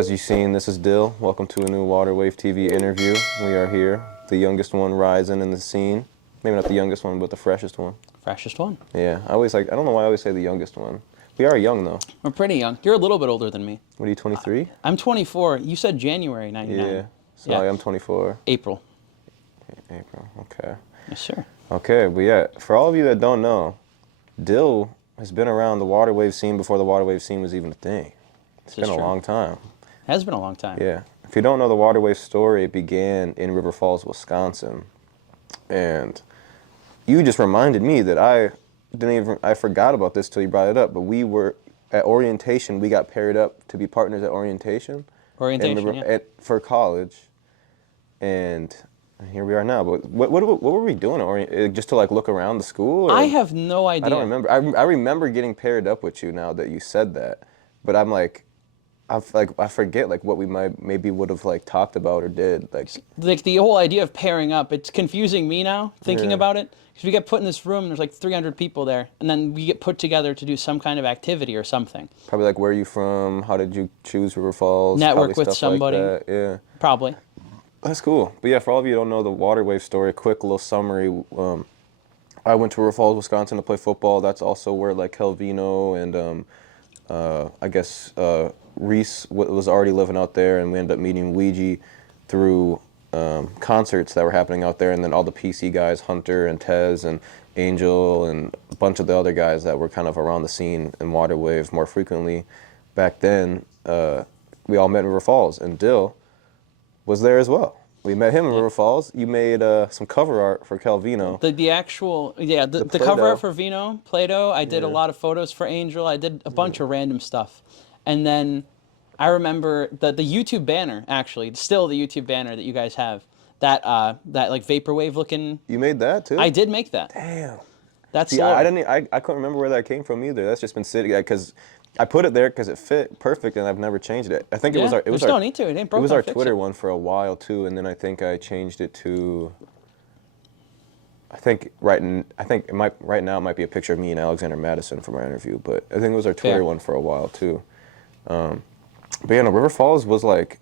As you've seen, this is Dill. Welcome to a new WWTV interview. We are here, the youngest one rising in the scene. Maybe not the youngest one, but the freshest one. Freshest one. Yeah, I don't know why I always say the youngest one. We are young, though. We're pretty young. You're a little bit older than me. What are you, 23? I'm 24. You said January 99. Yeah, so I'm 24. April. April, okay. Yes, sir. Okay, but yeah, for all of you that don't know, Dill has been around the water wave scene before the water wave scene was even a thing. It's been a long time. It has been a long time. Yeah. If you don't know the water wave story, it began in River Falls, Wisconsin. And you just reminded me that I forgot about this till you brought it up, but we were at orientation, we got paired up to be partners at orientation. For college. And here we are now. But what were we doing at just to like look around the school? Or? I have no idea. I don't remember. I remember getting paired up with you now that you said that. But I'm like, I forget like what we maybe would have like talked about or did like the whole idea of pairing up. It's confusing me now thinking about it because we get put in this room. There's like 300 people there, and then we get put together to do some kind of activity or something. Probably like where are you from? How did you choose River Falls? Network with somebody. Like that. Yeah. Probably. That's cool. But yeah, for all of you who don't know the water wave story, a quick little summary. I went to River Falls, Wisconsin to play football. That's also where like Calvino and I guess Reese was already living out there, and we ended up meeting Ouija through concerts that were happening out there, and then all the PC guys, Hunter and Tez and Angel and a bunch of the other guys that were kind of around the scene in water wave more frequently. Back then, we all met in River Falls, and Dill was there as well. We met him in River Falls. You made some cover art for Calvino. The cover art for Vino, Play-Doh. I did a lot of photos for Angel. I did a bunch of random stuff. And then I remember the YouTube banner, actually, still the YouTube banner that you guys have, that like vaporwave looking. You made that too? I did make that. Damn. That's I couldn't remember where that came from either. That's just been sitting because I put it there because it fit perfect, and I've never changed it. I think it was our. It was don't need to. It ain't broken. It was our Twitter one for a while too, and then I think I changed it to. Right now it might be a picture of me and Alexander Madison from our interview, but I think it was our Twitter one for a while too. But yeah, no, River Falls was like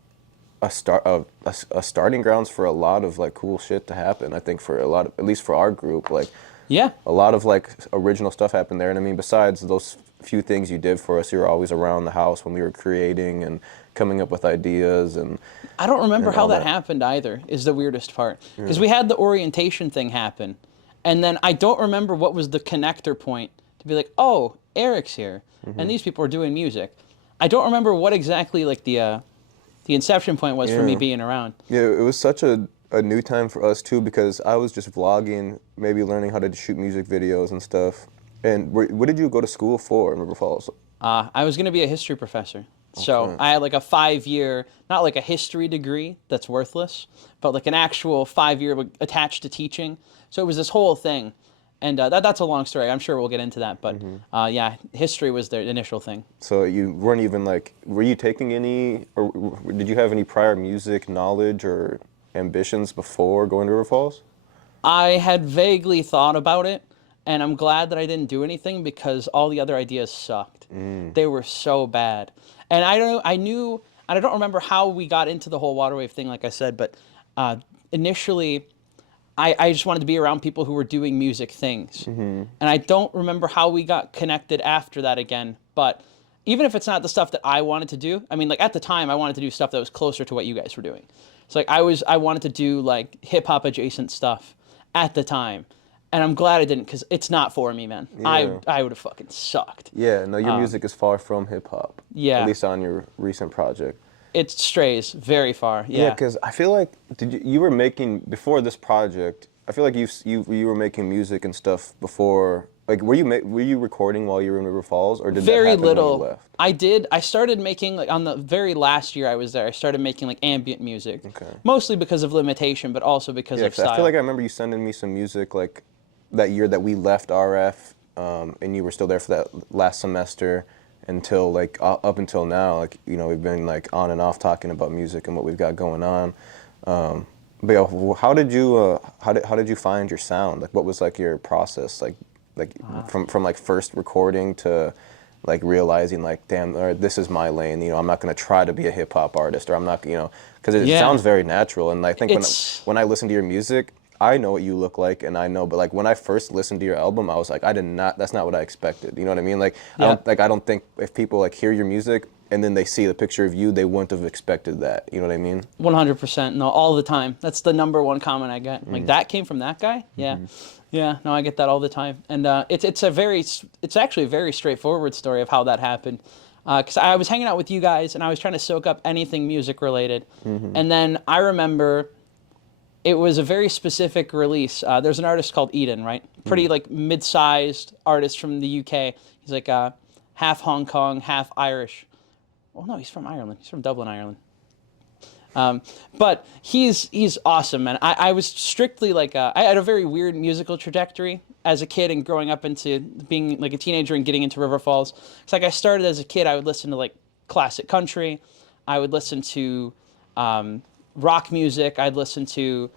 a starting grounds for a lot of like cool shit to happen. I think for at least for our group, like a lot of like original stuff happened there. And I mean, besides those few things you did for us, you were always around the house when we were creating and coming up with ideas. And I don't remember how that happened either. Is the weirdest part because we had the orientation thing happen, and then I don't remember what was the connector point to be like, oh, Eric's here, and these people are doing music. I don't remember what exactly like the inception point was for me being around. Yeah, it was such a new time for us too because I was just vlogging, maybe learning how to shoot music videos and stuff. And what did you go to school for in River Falls? I was going to be a history professor. Okay. So I had like a 5-year, not like a history degree that's worthless, but like an actual 5-year attached to teaching. So it was this whole thing. And that's a long story. I'm sure we'll get into that. But yeah, history was the initial thing. So you weren't even like, were you taking any, or did you have any prior music knowledge or ambitions before going to River Falls? I had vaguely thought about it, and I'm glad that I didn't do anything because all the other ideas sucked. They were so bad. And I don't remember how we got into the whole water wave thing, like I said, but initially, I just wanted to be around people who were doing music things. And I don't remember how we got connected after that again. But even if it's not the stuff that I wanted to do, I mean, like at the time, I wanted to do stuff that was closer to what you guys were doing. So like I wanted to do like hip hop adjacent stuff at the time. And I'm glad I didn't because it's not for me, man. Yeah. I would have fucking sucked. Yeah, no, your music is far from hip hop. Yeah. At least on your recent project. It strays very far. Yeah, because I feel like you were making before this project. I feel like you were making music and stuff before. Like, were you recording while you were in River Falls, or did that happen when you left? I did. I started making like on the very last year I was there. I started making like ambient music. Okay. Mostly because of limitation, but also because of style. I feel like I remember you sending me some music like that year that we left RF, and you were still there for that last semester. Until like up until now, like we've been like on and off talking about music and what we've got going on. But yeah, how did you find your sound? Like, what was like your process? Like from like first recording to like realizing like, damn, all right, this is my lane. You know, I'm not gonna try to be a hip hop artist, or I'm not, you know, because it Yeah. sounds very natural. And I think It's when I listen to your music, I know what you look like, and I know, but like when I first listened to your album, I was like, I did not. That's not what I expected. You know what I mean? Like yeah. I don't think if people like hear your music and then they see the picture of you, they wouldn't have expected that. You know what I mean? 100%. No, all the time. That's the number one comment I get. Like that came from that guy. Yeah, yeah. No, I get that all the time, and it's actually a very straightforward story of how that happened. Because I was hanging out with you guys and I was trying to soak up anything music related, and then I remember it was a very specific release. There's an artist called Eden, right? Pretty like mid-sized artist from the UK. He's like half Hong Kong, half Irish. Well, no, he's from Ireland. He's from Dublin, Ireland. But he's awesome, man. I was strictly like I had a very weird musical trajectory as a kid and growing up into being like a teenager and getting into River Falls. It's like I started as a kid. I would listen to like classic country. I would listen to rock music. I'd listen to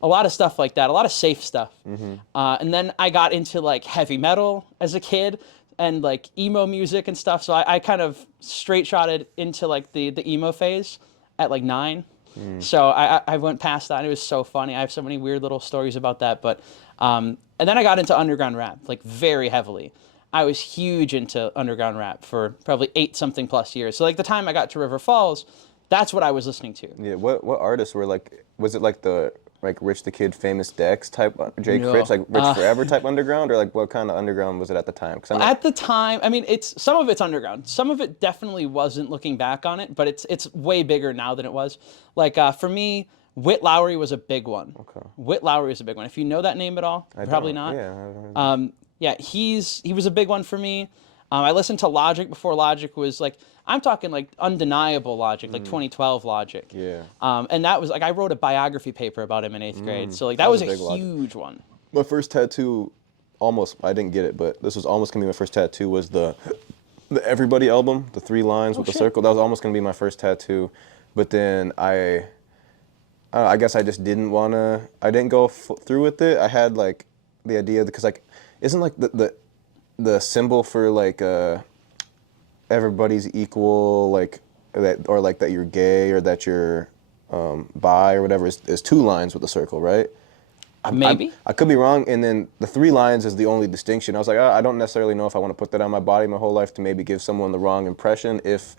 a lot of stuff like that, a lot of safe stuff. And then I got into like heavy metal as a kid and like emo music and stuff. So I kind of straight shotted into like the emo phase at like 9. So I went past that. And it was so funny. I have so many weird little stories about that. But and then I got into underground rap like very heavily. I was huge into underground rap for probably 8 something plus years. So like the time I got to River Falls, that's what I was listening to. Yeah. What artists were like? Was it like the like Rich the Kid, Famous Dex type, Jay No. Critch, like Rich Forever type underground, or like what kind of underground was it at the time? Because At the time, I mean, it's some of it's underground. Some of it definitely wasn't looking back on it, but it's way bigger now than it was. Like for me, Whit Lowry was a big one. Okay. Whit Lowry is a big one. If you know that name at all, probably don't. not. Yeah. Yeah, he was a big one for me. I listened to Logic before Logic was like, I'm talking like undeniable Logic, like 2012 Logic. Yeah. And that was like I wrote a biography paper about him in 8th grade, so like that That was was a a big Logic. huge one. My first tattoo, almost, I didn't get it, but this was almost gonna be my first tattoo. Was the Everybody album, the 3 lines with the shit. circle. That was almost gonna be my first tattoo, but then I guess I just didn't wanna. I didn't go through with it. I had like the idea because like, isn't like the symbol for like everybody's equal, like that, or like that you're gay or that you're bi or whatever is 2 lines with a circle, right? Maybe. I could be wrong, and then the 3 lines is the only distinction. I was like, I don't necessarily know if I want to put that on my body my whole life to maybe give someone the wrong impression if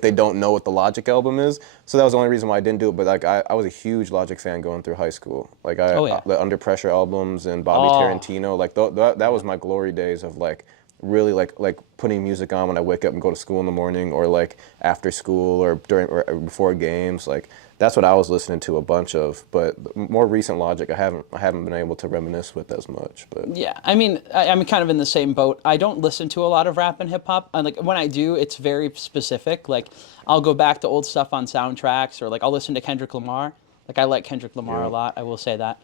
they don't know what the Logic album is. So that was the only reason why I didn't do it. But like I was a huge Logic fan going through high school. Like Oh, yeah. the Under Pressure albums and Bobby Oh. Tarantino. Like that was my glory days of like really like putting music on when I wake up and go to school in the morning, or like after school or during or before games. Like that's what I was listening to a bunch of. But more recent Logic, I haven't been able to reminisce with as much. But Yeah, I mean, I'm kind of in the same boat. I don't listen to a lot of rap and hip hop. And like when I do, it's very specific. Like I'll go back to old stuff on soundtracks, or like I'll listen to Kendrick Lamar. Like I like Kendrick Lamar a lot. I will say that.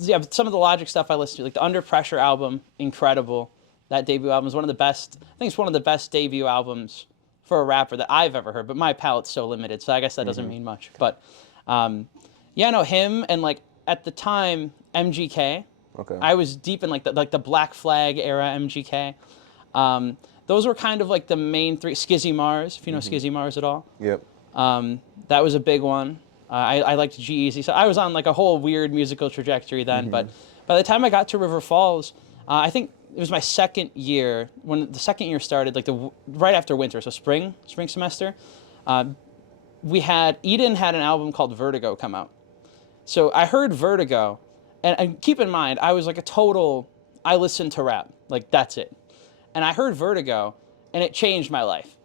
Yeah, but some of the Logic stuff I listen to, like the Under Pressure album, incredible. That debut album is one of the best. I think it's one of the best debut albums for a rapper that I've ever heard. But my palate's so limited, so I guess that doesn't mean much. But yeah, no, him and like at the time MGK. okay. I was deep in like the Black Flag era MGK. Those were kind of like the main 3. Skizzy Mars, if you know Skizzy Mars at all. Yep. That was a big one. I liked G-Eazy. So I was on like a whole weird musical trajectory then. But by the time I got to River Falls, I think it was my second year. When the second year started, like right after winter, so spring semester, Eden had an album called Vertigo come out. So I heard Vertigo, and keep in mind, I was like I listened to rap, like that's it. And I heard Vertigo, and it changed my life.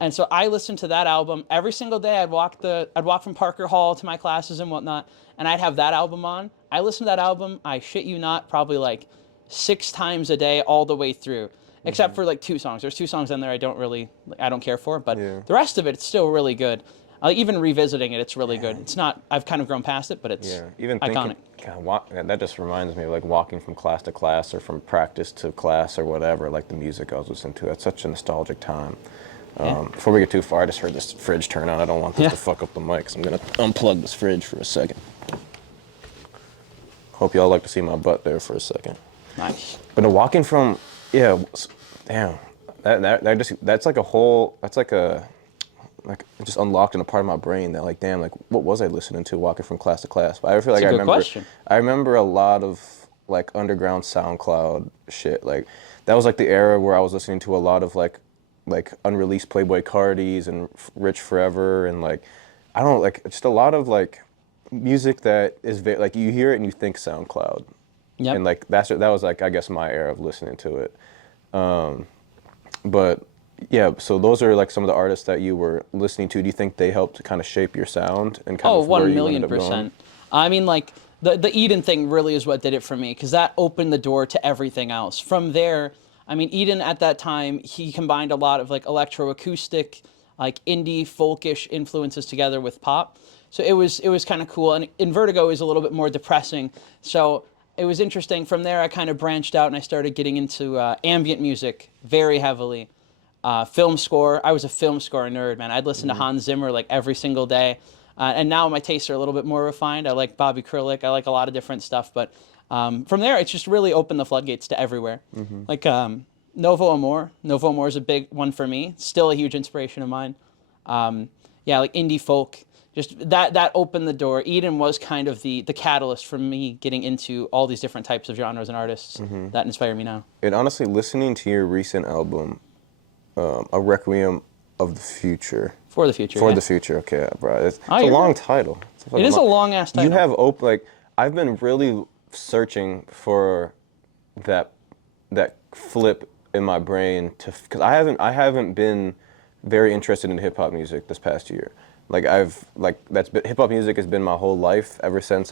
And so I listened to that album every single day. I'd walk from Parker Hall to my classes and whatnot, and I'd have that album on. I listened to that album, I shit you not, probably like 6 times a day all the way through, except for like 2 songs. There's 2 songs in there I don't care for, but the rest of it, it's still really good. Even revisiting it, it's really good. It's not, I've kind of grown past it, but it's Even iconic. God, that just reminds me of like walking from class to class or from practice to class or whatever, like the music I was listening to. That's such a nostalgic time. Before we get too far, I just heard this fridge turn on. I don't want this to fuck up the mic, so I'm going to unplug this fridge for a second. Hope y'all like to see my butt there for a second. Nice. But walking from, damn, That's like a whole, that's like a, like it just unlocked in a part of my brain that like, damn, like what was I listening to walking from class to class? But I feel It's like a good question. I remember a lot of like underground SoundCloud shit. Like that was like the era where I was listening to a lot of like unreleased Playboy Cardis and Rich Forever and like I don't like just a lot of like music that is like you hear it and you think SoundCloud, Yep. and like that was like I guess my era of listening to it. But yeah, so those are like some of the artists that you were listening to. Do you think they helped to kind of shape your sound and kind Oh, of where one you ended million up going? percent. I mean, like the Eden thing really is what did it for me because that opened the door to everything else. From there, I mean, Eden at that time he combined a lot of like electroacoustic, like indie folkish influences together with pop. So it was kind of cool. And in Vertigo is a little bit more depressing. So it was interesting. From there, I kind of branched out and I started getting into ambient music very heavily. Film score. I was a film score nerd, man. I'd listen to Hans Zimmer like every single day. And now my tastes are a little bit more refined. I like Bobby Krullick. I like a lot of different stuff. But from there, it's just really opened the floodgates to everywhere. Like Novo Amor. Novo Amor is a big one for me. Still a huge inspiration of mine. Yeah, like indie folk. Just that opened the door. Eden was kind of the catalyst for me getting into all these different types of genres and artists that inspire me now. And honestly, listening to your recent album, A Requiem of the Future. For the future. For Yeah. the Future, okay, bro. It's Oh, a you're long right. title. It's a It fucking is a long ass title. You have like I've been really searching for that that flip in my brain to because I haven't been very interested in hip hop music this past year. Like I've like that's been hip hop music has been my whole life ever since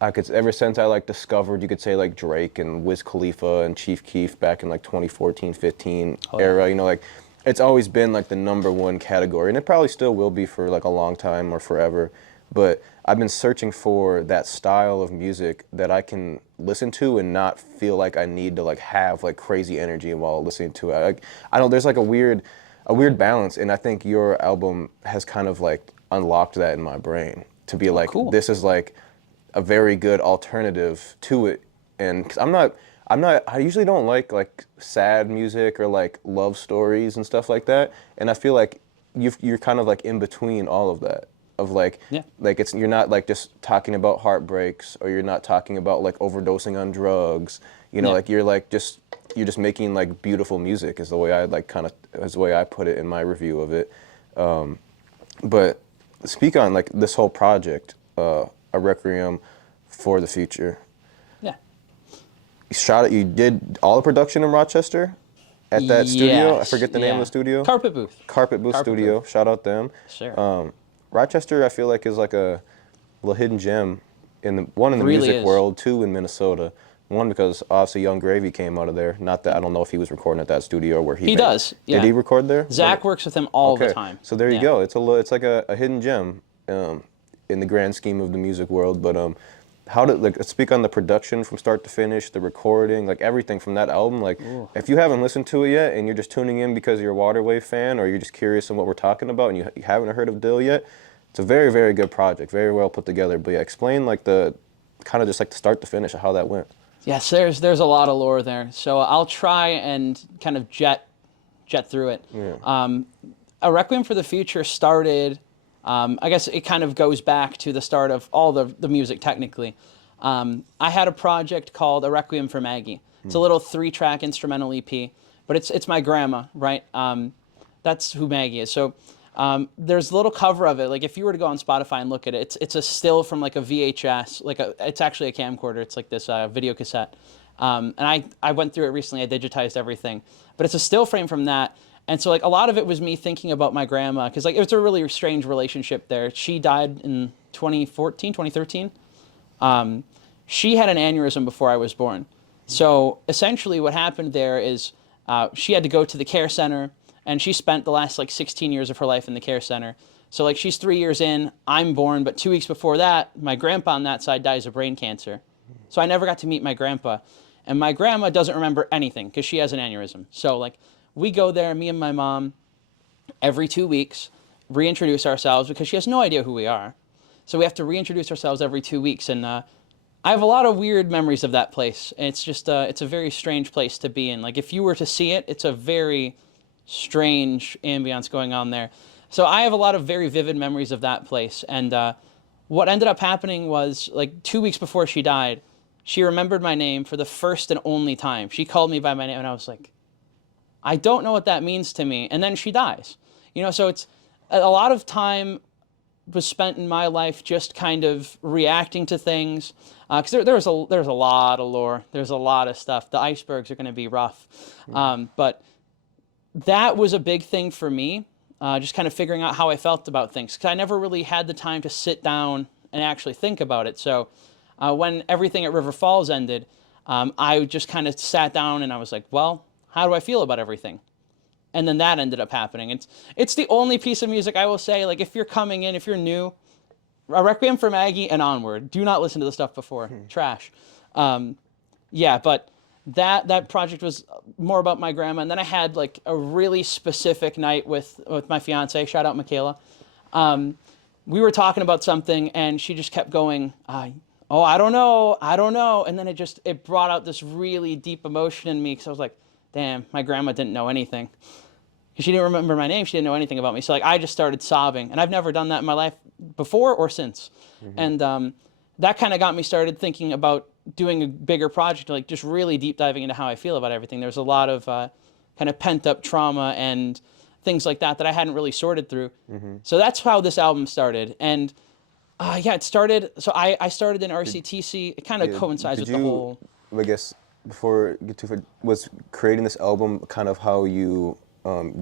ever since I like discovered you could say like Drake and Wiz Khalifa and Chief Keef back in like 2014, 15 Oh, yeah. era, you know, like it's always been like the number one category and it probably still will be for like a long time or forever. But I've been searching for that style of music that I can listen to and not feel like I need to like have like crazy energy while listening to it. I don't there's like a weird balance and I think your album has kind of like unlocked that in my brain to be like cool. this is like a very good alternative to it. And cause I usually don't like sad music or like love stories and stuff like that. And I feel like you're kind of like in between all of that of Yeah. like you're not like just talking about heartbreaks or you're not talking about like overdosing on drugs, you know, Yeah. like you're just making like beautiful music is the way I like kind of is the way I put it in my review of it. But speak on like this whole project, A Requiem for the Future. Yeah. You did all the production in Rochester at that studio. I Yes, forget the name of yeah. the studio. Carpet Booth. Carpet Booth Carpet Studio. Shout out them. Sure. Rochester, I feel like is like a little hidden gem in the one in the Really music is. world, two in Minnesota. One because obviously Young Gravy came out of there. Not that I don't know if he was recording at that studio or where he He made- does, yeah. Did he record there? Zach works with him all Okay, the time. so there you Yeah. go. It's like a hidden gem in the grand scheme of the music world. But how did like speak on the production from start to finish, the recording, like everything from that album. Like if you haven't listened to it yet and you're just tuning in because you're a Waterway fan or you're just curious on what we're talking about and you haven't heard of Dill yet, it's a very very good project, very well put together. But yeah, explain like the kind of just like the start to finish of how that went. Yes, there's a lot of lore there. So I'll try and kind of jet through it. Yeah. A Requiem for the Future started, I guess it kind of goes back to the start of all the music technically. I had a project called A Requiem for Maggie. It's a little 3-track instrumental EP, but it's my grandma, right? That's who Maggie is. So there's a little cover of it. Like if you were to go on Spotify and look at it, it's a still from like a VHS, it's actually a camcorder. It's like this video cassette. And I went through it recently. I digitized everything, but it's a still frame from that. And so like a lot of it was me thinking about my grandma because like it was a really strange relationship there. She died in 2014, 2013. She had an aneurysm before I was born. So essentially what happened there is she had to go to the care center and she spent the last like 16 years of her life in the care center. So like she's 3 years in, I'm born, but 2 weeks before that, my grandpa on that side dies of brain cancer. So I never got to meet my grandpa. And my grandma doesn't remember anything because she has an aneurysm. So like we go there, me and my mom, every 2 weeks, reintroduce ourselves because she has no idea who we are. So we have to reintroduce ourselves every 2 weeks. And I have a lot of weird memories of that place. It's just it's a very strange place to be in. Like if you were to see it, it's a very strange ambiance going on there. So I have a lot of very vivid memories of that place. And what ended up happening was like 2 weeks before she died, she remembered my name for the first and only time. She called me by my name, and I was like, I don't know what that means to me. And then she dies. You know, so it's a lot of time was spent in my life just kind of reacting to things. Because there's a lot of lore. There's a lot of stuff. The icebergs are going to be rough. But that was a big thing for me, just kind of figuring out how I felt about things. Because I never really had the time to sit down and actually think about it. So when everything at River Falls ended, I just kind of sat down and I was like, well, how do I feel about everything? And then that ended up happening. It's the only piece of music I will say, like if you're coming in, if you're new, a Requiem for Maggie and onward. Do not listen to the stuff before. Trash. Yeah, but that project was more about my grandma. And then I had like a really specific night with my fiance. Shout out Michaela. We were talking about something, and she just kept going, oh, I don't know. And then it brought out this really deep emotion in me, because I was like, damn, my grandma didn't know anything. She didn't remember my name. She didn't know anything about me. So like I just started sobbing, and I've never done that in my life before or since. And that kind of got me started thinking about doing a bigger project, like just really deep diving into how I feel about everything. There's a lot of kind of pent up trauma and things like that I hadn't really sorted through. So that's how this album started. And yeah, it started. So I started in RCTC. It kind of coincides with the whole. I guess before we get too far, was creating this album kind of how you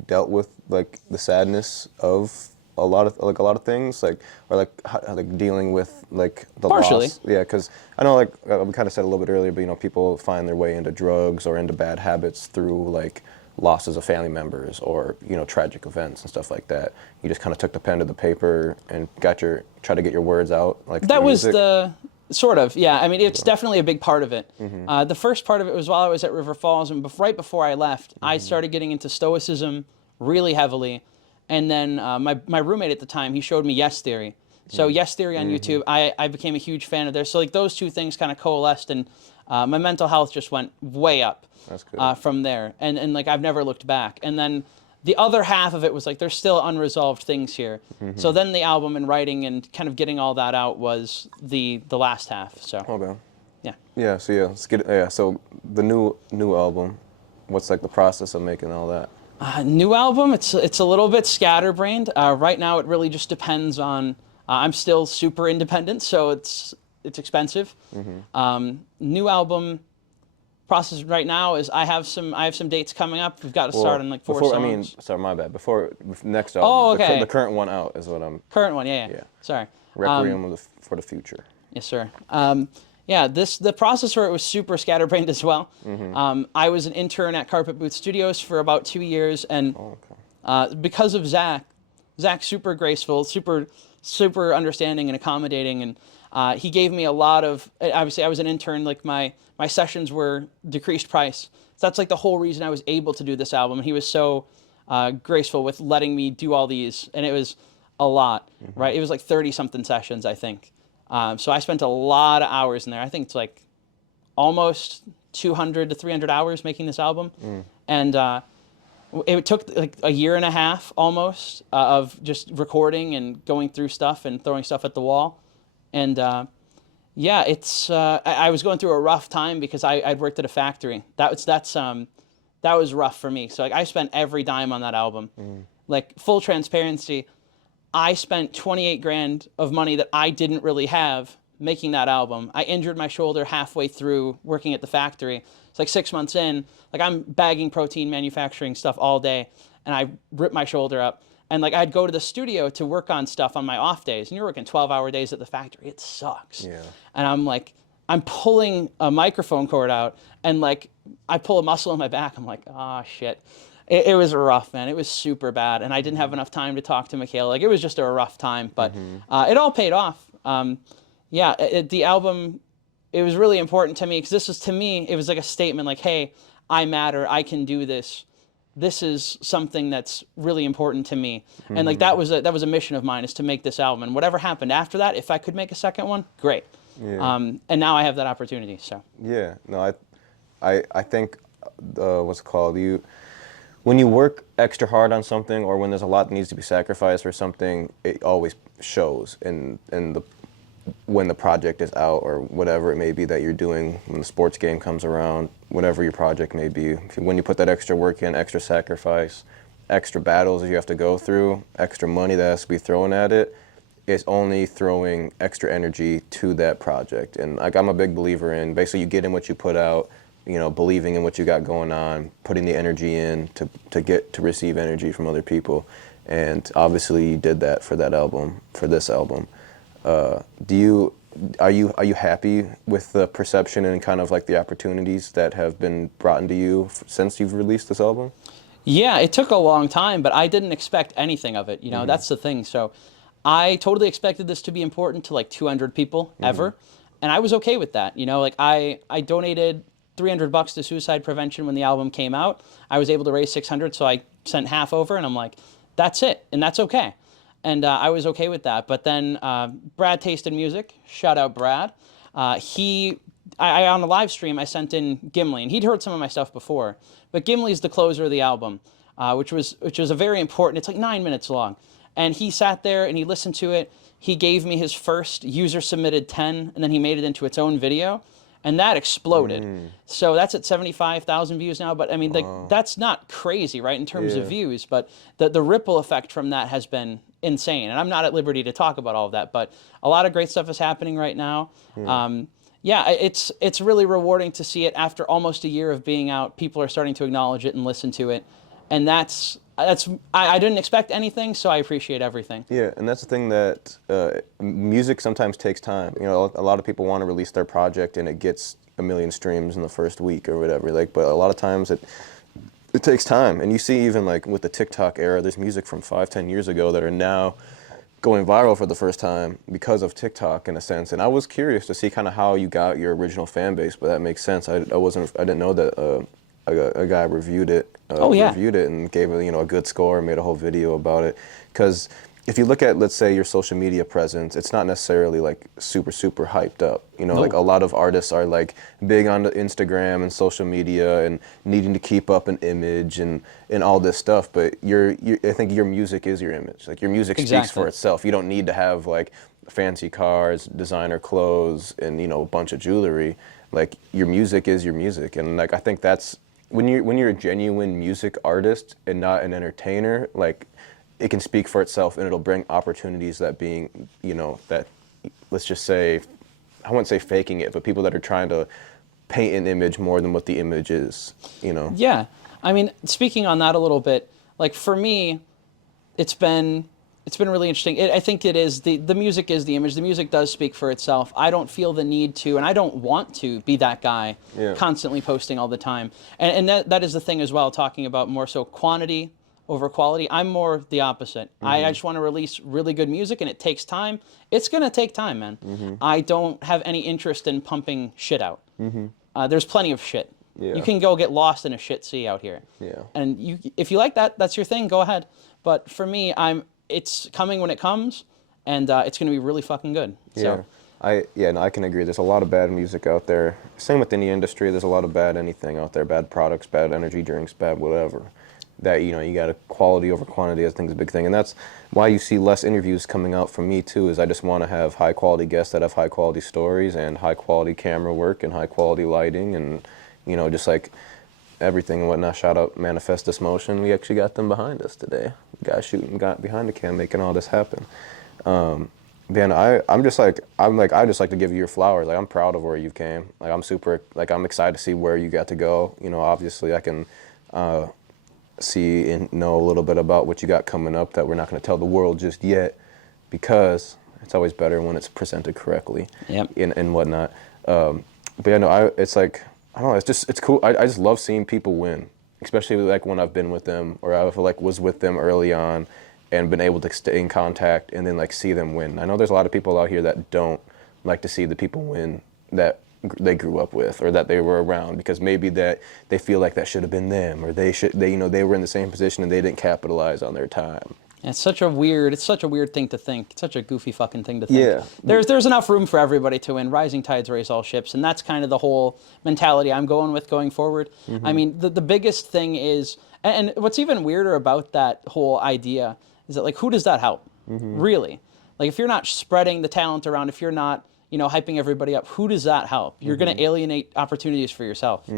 dealt with like the sadness of a lot of things, like, or like like dealing with like the Partially. loss? Yeah, because I know, like we kind of said a little bit earlier, but you know, people find their way into drugs or into bad habits through like losses of family members or, you know, tragic events and stuff like that. You just kind of took the pen to the paper and try to get your words out. Like That was music. the sort of, yeah. I mean, it's definitely a big part of it. The first part of it was while I was at River Falls, and right before I left, I started getting into Stoicism really heavily. And then my roommate at the time, he showed me Yes Theory. So Yes Theory on YouTube, I became a huge fan of theirs. So like those two things kind of coalesced, and my mental health just went way up. That's good. From there. And like I've never looked back. And then the other half of it was like there's still unresolved things here. So then the album and writing and kind of getting all that out was the last half. So Okay. yeah. Yeah. So yeah, let's get it. Yeah. So the new album, what's like the process of making all that? New album, it's a little bit scatterbrained. Right now it really just depends on. I'm still super independent, so it's expensive. New album process right now is I have some dates coming up. We've got to start on like 4 songs. I mean, sorry, my bad. Before next album. Oh, okay. The current one out is what I'm. Current one, yeah. Sorry. Requiem for the future. Yes, sir. Yeah, the process for it was super scatterbrained as well. I was an intern at Carpet Booth Studios for about 2 years, and because of Zach's super graceful, super understanding and accommodating, and he gave me a lot of. Obviously, I was an intern. Like my sessions were decreased price. So that's like the whole reason I was able to do this album. And he was so graceful with letting me do all these, and it was a lot, right? It was like 30-something sessions, I think. So I spent a lot of hours in there. I think it's like almost 200 to 300 hours making this album. And it took like a year and a half almost of just recording and going through stuff and throwing stuff at the wall. And yeah, I was going through a rough time because I'd worked at a factory. That was rough for me. So like I spent every dime on that album. Like full transparency, I spent 28 grand of money that I didn't really have making that album. I injured my shoulder halfway through working at the factory. It's like 6 months in, like I'm bagging protein manufacturing stuff all day, and I ripped my shoulder up. And like I'd go to the studio to work on stuff on my off days, and you're working 12-hour days at the factory. It sucks. Yeah. And I'm pulling a microphone cord out, and like I pull a muscle in my back. I'm like, oh shit. It was rough, man. It was super bad, and I didn't have enough time to talk to Michaela. Like it was just a rough time, but it all paid off. Yeah, the album, it was really important to me because this was, to me, it was like a statement like, hey, I matter. I can do this. This is something that's really important to me. And like that was a mission of mine, is to make this album. And whatever happened after that, if I could make a second one, great. Yeah. And now I have that opportunity. So Yeah. No, I think what's it called? When you work extra hard on something, or when there's a lot that needs to be sacrificed for something, it always shows in the when the project is out, or whatever it may be that you're doing, when the sports game comes around, whatever your project may be. When you put that extra work in, extra sacrifice, extra battles that you have to go through, extra money that has to be thrown at it, it's only throwing extra energy to that project. And like, I'm a big believer in basically you get in what you put out, believing in what you got going on, putting the energy in to receive energy from other people. And obviously you did that for that album, for this album. Are you happy with the perception and kind of like the opportunities that have been brought into you since you've released this album? yeah, it took a long time, but I didn't expect anything of it. That's the thing. So I totally expected this to be important to like 200 people ever. And I was okay with that. Like I donated $300 to suicide prevention when the album came out. I was able to raise 600, so I sent half over, and I'm like, that's it, and that's okay. And I was okay with that. But then Brad Tasted Music, shout out Brad. I on a live stream, I sent in Gimli, and he'd heard some of my stuff before. But Gimli's the closer of the album, which was a very important. It's like 9 minutes long, and he sat there and he listened to it. He gave me his first user submitted 10, and then he made it into its own video, and that exploded. So that's at 75,000 views now. But I mean, that's not crazy, right, in terms of views. But the ripple effect from that has been insane. And I'm not at liberty to talk about all of that, but a lot of great stuff is happening right now. Yeah, it's really rewarding to see it after almost a year of being out. People are starting to acknowledge it and listen to it, and I didn't expect anything, so I appreciate everything. Yeah, and that's the thing that music sometimes takes time. A lot of people want to release their project and it gets a million streams in the first week or whatever. But a lot of times it takes time. And you see even like with the TikTok era, there's music from 5, 10 years ago that are now going viral for the first time because of TikTok in a sense. And I was curious to see kind of how you got your original fan base, but that makes sense. I didn't know that a guy reviewed it. Reviewed it and gave it a good score and made a whole video about it. Because if you look at, let's say, your social media presence, it's not necessarily like super hyped up. Like a lot of artists are like big on Instagram and social media and needing to keep up an image and all this stuff. But I think your music is your image. Like your music speaks for itself. You don't need to have like fancy cars, designer clothes, and a bunch of jewelry. Like your music is your music, and like I think that's when you're a genuine music artist and not an entertainer, like it can speak for itself and it'll bring opportunities that being, that, let's just say, I wouldn't say faking it, but people that are trying to paint an image more than what the image is, Yeah. I mean, speaking on that a little bit, like for me, it's been really interesting. I think it is the music is the image. The music does speak for itself. I don't feel the need to, and I don't want to be that guy constantly posting all the time. And that is the thing as well, talking about more so quantity over quality. I'm more the opposite. I just want to release really good music, and it takes time. It's going to take time, man. I don't have any interest in pumping shit out. There's plenty of shit. Yeah. You can go get lost in a shit sea out here. Yeah. And if you like that, that's your thing, go ahead. But for me, it's coming when it comes, and it's going to be really fucking good. So. I can agree. There's a lot of bad music out there. Same with any industry. There's a lot of bad anything out there. Bad products, bad energy drinks, bad whatever. That you got a quality over quantity. I think is a big thing, and that's why you see less interviews coming out from me too. Is I just want to have high quality guests that have high quality stories and high quality camera work and high quality lighting and just like everything and whatnot. Shout out Manifest This Motion. We actually got them behind us today. The guy shooting got behind the cam making all this happen. Man, I just like to give you your flowers. Like I'm proud of where you came. Like I'm excited to see where you got to go. Obviously I can see and know a little bit about what you got coming up that we're not going to tell the world just yet, because it's always better when it's presented correctly. And whatnot. But yeah, no, it's like, I don't know, it's cool. I just love seeing people win, especially like when I've been with them or I feel like was with them early on and been able to stay in contact and then like see them win. I know there's a lot of people out here that don't like to see the people win that they grew up with or that they were around, because maybe that they feel like that should have been them, or they were in the same position and they didn't capitalize on their time. It's such a weird thing to think. It's such a goofy fucking thing to think. Yeah. There's enough room for everybody to win. Rising tides raise all ships, and that's kind of the whole mentality I'm going with going forward. I mean, the biggest thing is, and what's even weirder about that whole idea is that, like, who does that help? Really? Like, if you're not spreading the talent around, if you're not, hyping everybody up, who does that help? You're going to alienate opportunities for yourself.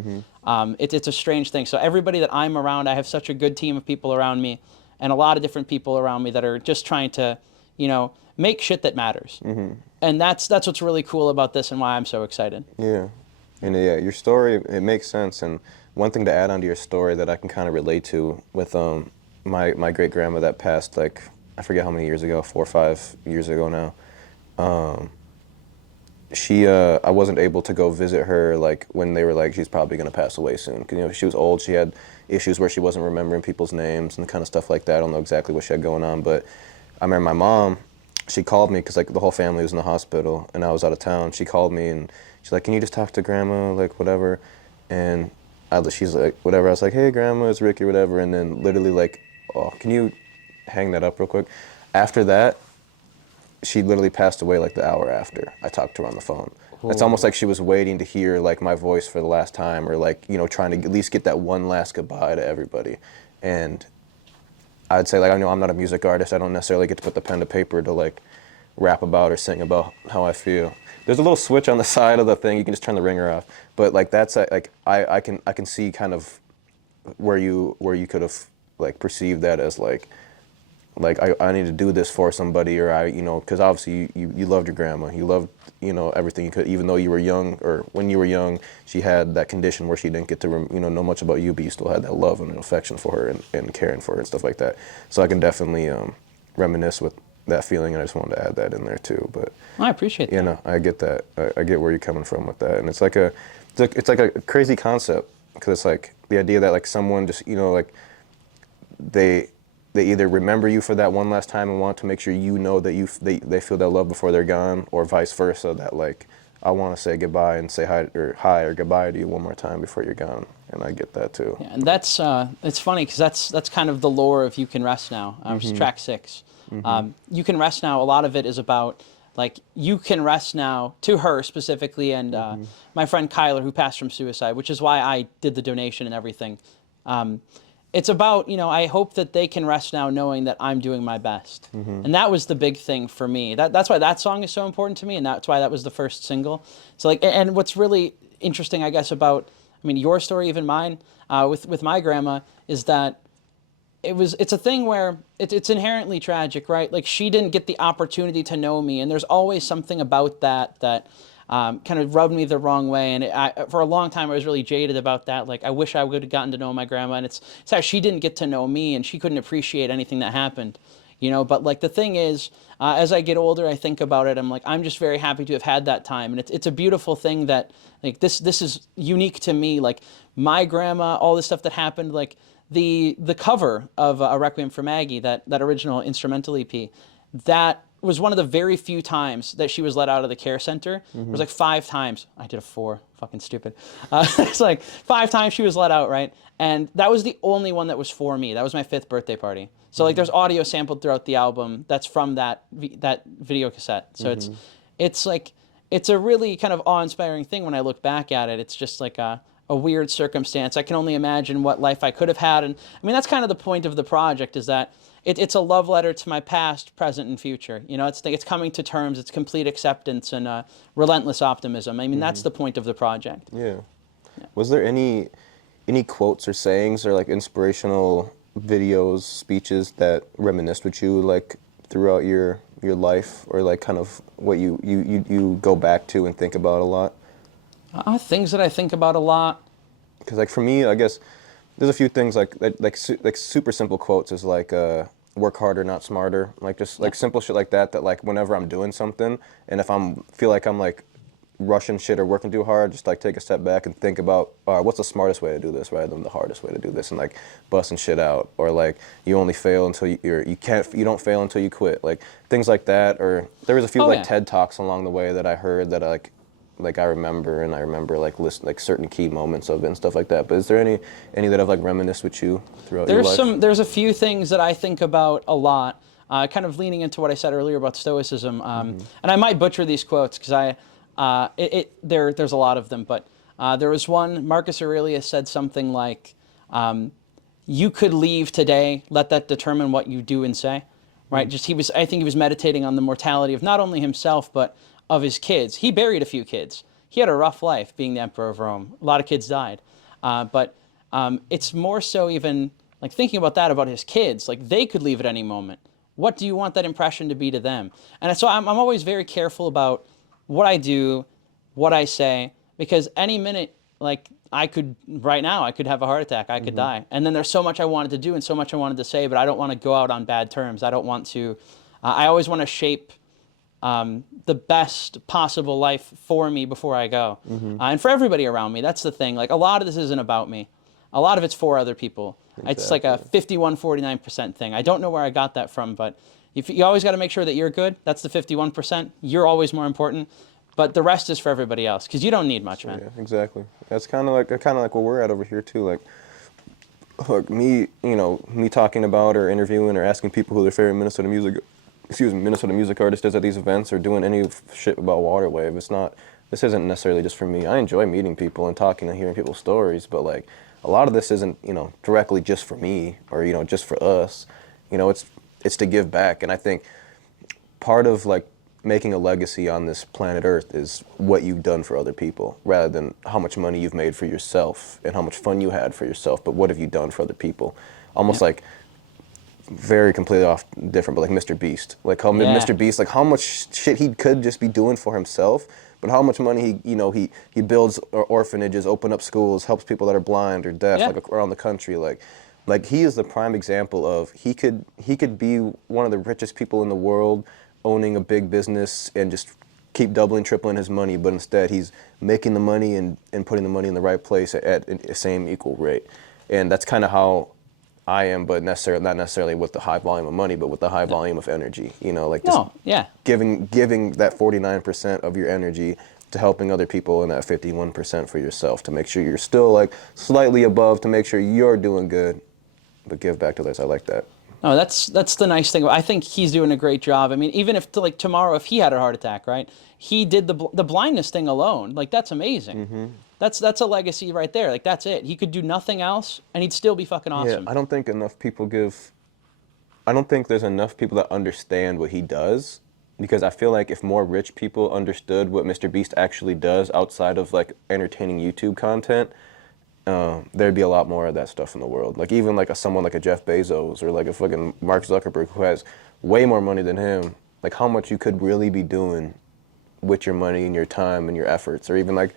It's a strange thing. So everybody that I'm around, I have such a good team of people around me, and a lot of different people around me that are just trying to, make shit that matters. And that's what's really cool about this and why I'm so excited. Yeah. And yeah, your story, it makes sense. And one thing to add onto your story that I can kind of relate to with my great grandma that passed, like, I forget how many years ago, 4 or 5 years ago now. I wasn't able to go visit her, like, when they were like, she's probably going to pass away soon. 'Cause, she was old. She had issues where she wasn't remembering people's names and kind of stuff like that. I don't know exactly what she had going on, but I remember my mom, she called me because, like, the whole family was in the hospital and I was out of town. She called me and she's like, can you just talk to grandma, like, whatever? And she's like, whatever. I was like, hey, grandma, it's Ricky, whatever. And then literally, like, oh, can you hang that up real quick? After that, she literally passed away like the hour after I talked to her on the phone. It's almost like she was waiting to hear, like, my voice for the last time, or, like, trying to at least get that one last goodbye to everybody. And I'd say, like, I know I'm not a music artist. I don't necessarily get to put the pen to paper to, like, rap about or sing about how I feel. There's a little switch on the side of the thing. You can just turn the ringer off. But, like, that's like I can see kind of where you could have, like, perceived that as like I need to do this for somebody, or because obviously you loved your grandma, you loved everything you could, even though you were young, or when you were young, she had that condition where she didn't get to know much about you, but you still had that love and affection for her and caring for her and stuff like that. So I can definitely reminisce with that feeling, and I just wanted to add that in there too. But I appreciate that. I get that. I get where you're coming from with that, and it's like a crazy concept, because it's like the idea that, like, someone just like they either remember you for that one last time and want to make sure that they feel that love before they're gone, or vice versa, that, like, I want to say goodbye and say hi or goodbye to you one more time before you're gone. And I get that too. Yeah, and that's it's funny because that's kind of the lore of You Can Rest Now, which is track 6. You Can Rest Now, a lot of it is about, like, you can rest now, to her specifically, and my friend Kyler, who passed from suicide, which is why I did the donation and everything. It's about, I hope that they can rest now knowing that I'm doing my best. And that was the big thing for me. That's why that song is so important to me, and that's why that was the first single. So, like, and what's really interesting, I guess, about, your story, even mine, with my grandma, is that it's a thing where it's inherently tragic, right? Like, she didn't get the opportunity to know me, and there's always something about that kind of rubbed me the wrong way, and for a long time I was really jaded about that. Like, I wish I would have gotten to know my grandma, and it's how she didn't get to know me, and she couldn't appreciate anything that happened, But, like, the thing is, as I get older, I think about it. I'm like, I'm just very happy to have had that time, and it's a beautiful thing that, like, this is unique to me. Like, my grandma, all this stuff that happened, like the cover of a Requiem for Maggie, that original instrumental EP, that was one of the very few times that she was let out of the care center. It was like 5 times. I did a 4. Fucking stupid. It's like 5 times she was let out, right? And that was the only one that was for me. That was my 5th birthday party. So, like, there's audio sampled throughout the album that's from that video cassette. So it's like, it's a really kind of awe-inspiring thing when I look back at it. It's just like a weird circumstance. I can only imagine what life I could have had. And that's kind of the point of the project, is that it's a love letter to my past, present, and future. It's coming to terms. It's complete acceptance and relentless optimism. That's the point of the project. Yeah. Was there any quotes or sayings or, like, inspirational videos, speeches that reminisced with you, like, throughout your life, or, like, kind of what you go back to and think about a lot? Things that I think about a lot. Because, like, for me, I guess there's a few things like super simple quotes is like work harder, not smarter. Like, just like simple shit like that. That, like, whenever I'm doing something, and if feel like I'm, like, rushing shit or working too hard, just, like, take a step back and think about, all right, what's the smartest way to do this rather than the hardest way to do this, and, like, busting shit out, or, like, you only fail until you don't fail until you quit, like, things like that. Or there was a few TED Talks along the way that I heard that, like, like I remember, and I remember like like certain key moments of it and stuff like that. But is there any that have like reminisced with you throughout your life? There's a few things that I think about a lot, kind of leaning into what I said earlier about stoicism. And I might butcher these quotes because there's a lot of them, but there was one. Marcus Aurelius said something like, "You could leave today. Let that determine what you do and say." Right? Just I think he was meditating on the mortality of not only himself but of his kids. He buried a few kids. He had a rough life being the emperor of Rome. A lot of kids died, but it's more so even like thinking about that about his kids. Like they could leave at any moment. What do you want that impression to be to them? And so I'm always very careful about what I do, what I say, because any minute, like right now, I could have a heart attack, I could die. And then there's so much I wanted to do and so much I wanted to say, but I don't want to go out on bad terms. I don't want to, I always want to shape the best possible life for me before I go. And for everybody around me, that's the thing. Like a lot of this isn't about me. A lot of it's for other people. Exactly. It's like a 51-49% thing. I don't know where I got that from, but if you always got to make sure that you're good. That's the 51%. You're always more important. But the rest is for everybody else, because you don't need much, man. Yeah, exactly. That's kind of like where we're at over here too. Like me, me talking about or interviewing or asking people who their favorite Minnesota music artist is at these events, or doing any shit about Waterwave. This isn't necessarily just for me. I enjoy meeting people and talking and hearing people's stories, but like a lot of this isn't, directly just for me or, just for us. It's to give back. And I think part of like making a legacy on this planet Earth is what you've done for other people, rather than how much money you've made for yourself and how much fun you had for yourself, but what have you done for other people? Almost like very completely off different, but like Mr. Beast. Like how Mr. Beast, like how much shit he could just be doing for himself, but how much money he builds orphanages, open up schools, helps people that are blind or deaf, like around the country. Like he is the prime example of he could be one of the richest people in the world, owning a big business and just keep doubling, tripling his money, but instead he's making the money and putting the money in the right place at the same equal rate. And that's kind of how I am, but not necessarily with the high volume of money, but with the high volume of energy. Giving that 49% of your energy to helping other people and that 51% for yourself, to make sure you're still like slightly above, to make sure you're doing good, but give back to others. I like that. No, that's the nice thing. I think he's doing a great job. I mean, even if like tomorrow, if he had a heart attack, right? He did the blindness thing alone. Like that's amazing. That's a legacy right there. Like that's it. He could do nothing else, and he'd still be fucking awesome. Yeah, I don't think there's enough people that understand what he does, because I feel like if more rich people understood what Mr. Beast actually does outside of like entertaining YouTube content, there'd be a lot more of that stuff in the world. Like even like someone like a Jeff Bezos or like a fucking Mark Zuckerberg, who has way more money than him, like how much you could really be doing with your money and your time and your efforts. Or even like,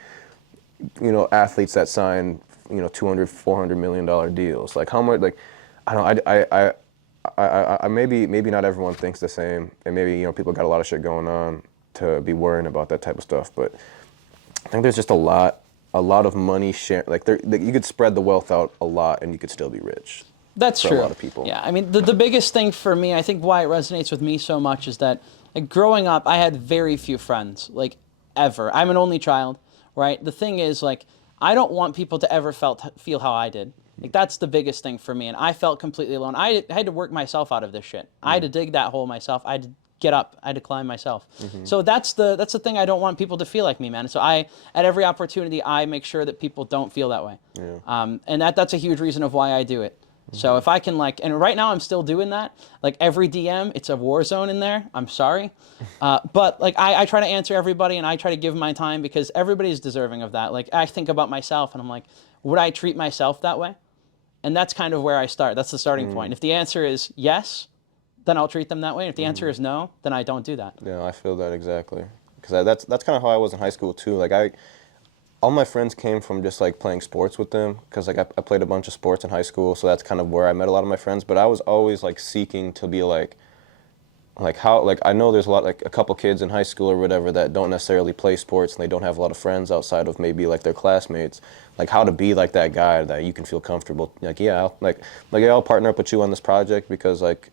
athletes that sign, $200-400 million deals. Like how much, like, I don't, I maybe not everyone thinks the same, and maybe, people got a lot of shit going on to be worrying about that type of stuff. But I think there's just a lot of money share. Like you could spread the wealth out a lot, and you could still be rich. That's for true. A lot of people. Yeah, I mean, the biggest thing for me, I think why it resonates with me so much is that, like, growing up, I had very few friends, like, ever. I'm an only child, right? The thing is, like, I don't want people to ever feel how I did. Like, that's the biggest thing for me, and I felt completely alone. I had to work myself out of this shit. I had to dig that hole myself. I had to get up. I had to climb myself. So that's the thing. I don't want people to feel like me, man. So at every opportunity, I make sure that people don't feel that way. Yeah. And that's a huge reason of why I do it. So if I can, like, and right now I'm still doing that, like every DM, it's a war zone in there. I'm sorry. But like, I try to answer everybody, and I try to give my time, because everybody's deserving of that. Like I think about myself, and I'm like, would I treat myself that way? And that's kind of where I start. That's the starting point. If the answer is yes, then I'll treat them that way. If the answer is no, then I don't do that. Yeah, I feel that exactly. Because that's kind of how I was in high school too. Like all my friends came from just like playing sports with them, because like I played a bunch of sports in high school, so that's kind of where I met a lot of my friends. But I was always like seeking to be like how, like, I know there's a lot, like a couple kids in high school or whatever that don't necessarily play sports, and they don't have a lot of friends outside of maybe like their classmates. Like how to be like that guy that you can feel comfortable. Like I'll partner up with you on this project, because like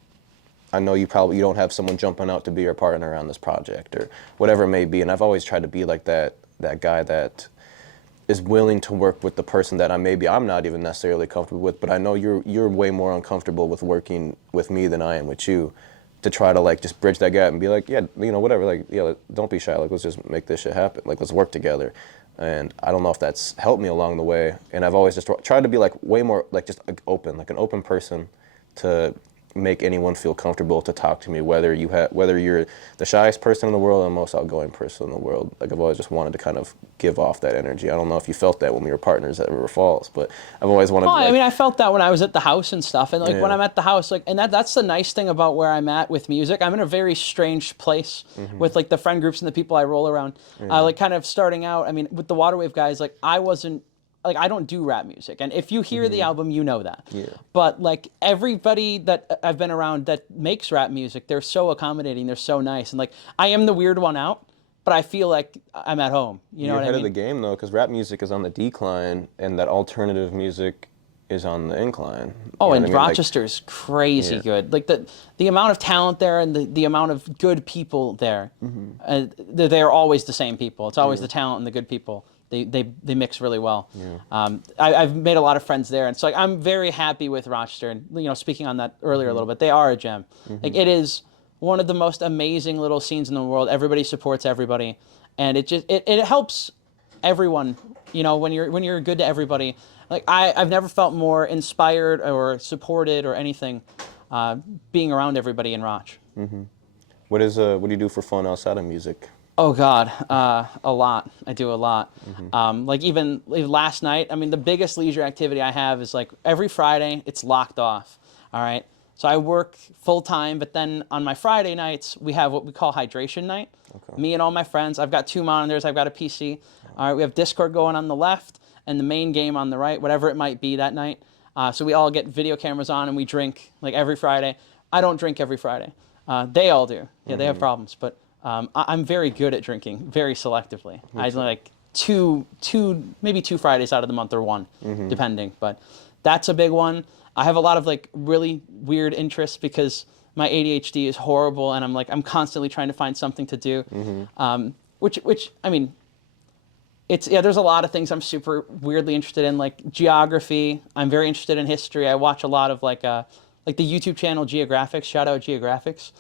I know you don't have someone jumping out to be your partner on this project or whatever it may be. And I've always tried to be like that that guy that is willing to work with the person that I'm not even necessarily comfortable with, but I know you're way more uncomfortable with working with me than I am with you, to try to like just bridge that gap and be like, yeah, you know, whatever, like, yeah, don't be shy, like, let's just make this shit happen, like, let's work together. And I don't know if that's helped me along the way, and I've always just tried to be like way more like just like open, like an open person, to make anyone feel comfortable to talk to me, whether you're the shyest person in the world or the most outgoing person in the world. Like, I've always just wanted to kind of give off that energy. I don't know if you felt that when we were partners at River Falls, but I've always wanted to, I like, mean, I felt that when I was at the house and stuff. And like when Yeah. I'm at the house, like, and that's the nice thing about where I'm at with music. I'm in a very strange place with like the friend groups and the people I roll around. Like kind of starting out, I mean, with the Waterwave guys, like I don't do rap music. And if you hear the album, you know that. Yeah. But like everybody that I've been around that makes rap music, they're so accommodating, they're so nice. And like I am the weird one out, but I feel like I'm at home. You know You're what I ahead mean? of the game though, because rap music is on the decline, and that alternative music is on the incline. Oh, You know and what I mean? Like, Rochester's crazy Yeah. good. Like the amount of talent there and the amount of good people there. They're always the same people. It's always the talent and the good people. They mix really well. I've made a lot of friends there, and so like, I'm very happy with Rochester. And you know, speaking on that earlier a little bit, they are a gem. Like it is one of the most amazing little scenes in the world. Everybody supports everybody, and it helps everyone. You know, when you're good to everybody. Like I've never felt more inspired or supported or anything, being around everybody in Roch. what do you do for fun outside of music? Oh God, a lot. I do a lot. Like even last night, I mean, the biggest leisure activity I have is like every Friday, it's locked off. All right. So I work full time, but then on my Friday nights, we have what we call hydration night. Okay. Me and all my friends. I've got 2 monitors. I've got a PC. All right. We have Discord going on the left and the main game on the right, whatever it might be that night. So we all get video cameras on and we drink like every Friday. I don't drink every Friday. They all do. Yeah, they have problems, but I'm very good at drinking, very selectively. I like maybe two Fridays out of the month or one, depending. But that's a big one. I have a lot of like really weird interests because my ADHD is horrible, and I'm constantly trying to find something to do. Which I mean, there's a lot of things I'm super weirdly interested in, like geography. I'm very interested in history. I watch a lot of like the YouTube channel Geographics. Shout out Geographics.